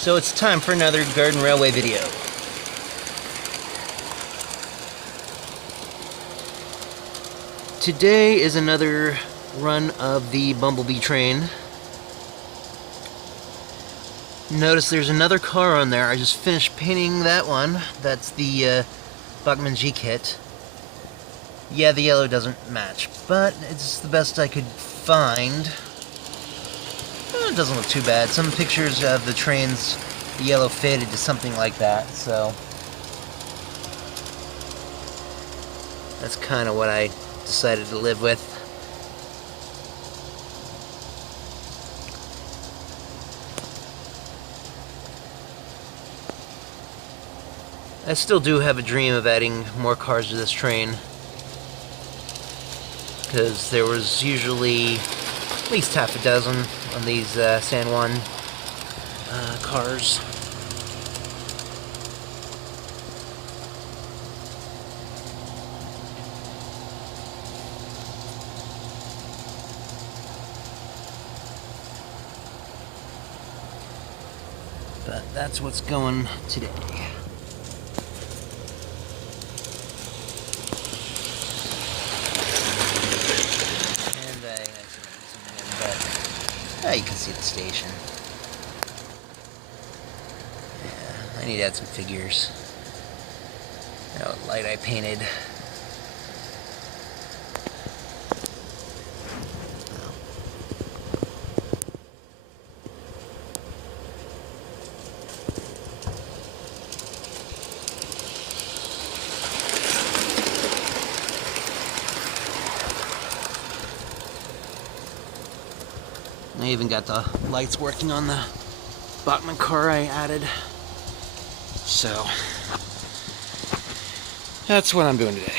So it's time for another Garden Railway video. Today is another run of the Bumblebee train. Notice there's another car on there. I just finished painting that one. That's the Bachmann G kit. Yeah, the yellow doesn't match, but it's the best I could find. It doesn't look too bad. Some pictures of the trains, the yellow faded to something like that, so that's kind of what I decided to live with. I still do have a dream of adding more cars to this train, because there was usually at least half a dozen on these San Juan cars. But that's what's going today. You can see the station. Yeah, I need to add some figures. That light I painted. I even got the lights working on the Bachmann car I added. So, that's what I'm doing today.